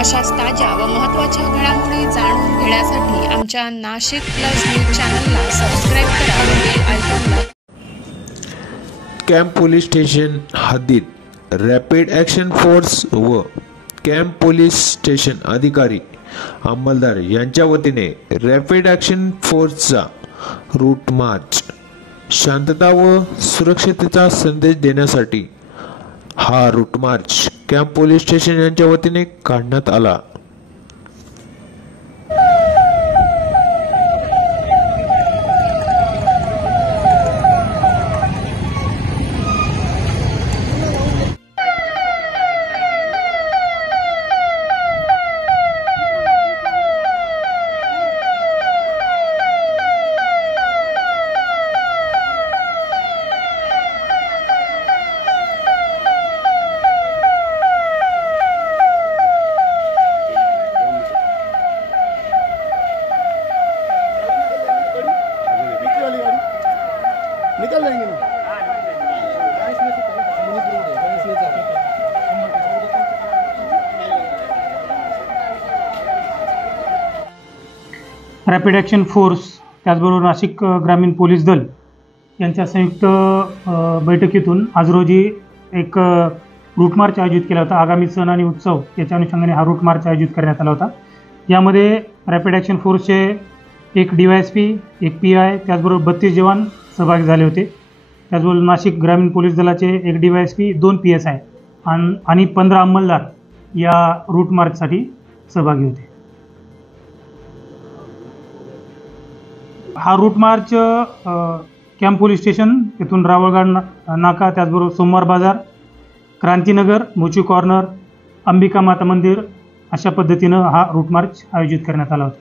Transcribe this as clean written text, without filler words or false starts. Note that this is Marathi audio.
अशाच ताज्या व महत्त्वाच्या घडामोडी जाणून घेण्यासाठी आमच्या नाशिक प्लस न्यूज चॅनलला सबस्क्राईब करा व बेल आयकॉनला. कॅम्प पोलीस स्टेशन हद्दीत रॅपिड ॲक्शन फोर्स व कॅम्प पोलीस स्टेशन अधिकारी अंमलदार यांच्या वतीने रॅपिड ॲक्शन फोर्सचा रूट मार्च शांतता व सुरक्षिततेचा संदेश देण्यासाठी हा route march camp police station यांच्या वतीने काढण्यात आला. निकल जाएंगे ना। रॅपिड ॲक्शन फोर्स त्याचबरोबर नाशिक ग्रामीण पोलीस दल यांच्या संयुक्त बैठकीतून आज रोजी एक रूट मार्च आयोजित केला होता. आगामी सण आणि उत्सव याच्या अनुषंगाने हा रूट मार्च आयोजित करण्यात आला होता. यामध्ये रॅपिड ॲक्शन फोर्सचे एक DYSP, एक PI, त्याचबरोबर 32 जवान सहभागी झाले होते. त्याचबरोबर नाशिक ग्रामीण पोलीस दलाचे एक DYSP, 2 PSI आणि 15 अंमलदार या रूट मार्चसाठी सहभागी होते. हा route march camp police station येथून रावळगाड नाका, त्याचबरोबर सोमवार बाजार, क्रांतीनगर, मोची कॉर्नर, अंबिका माता मंदिर अशा पद्धतीनं हा रूट मार्च आयोजित करण्यात आला होता.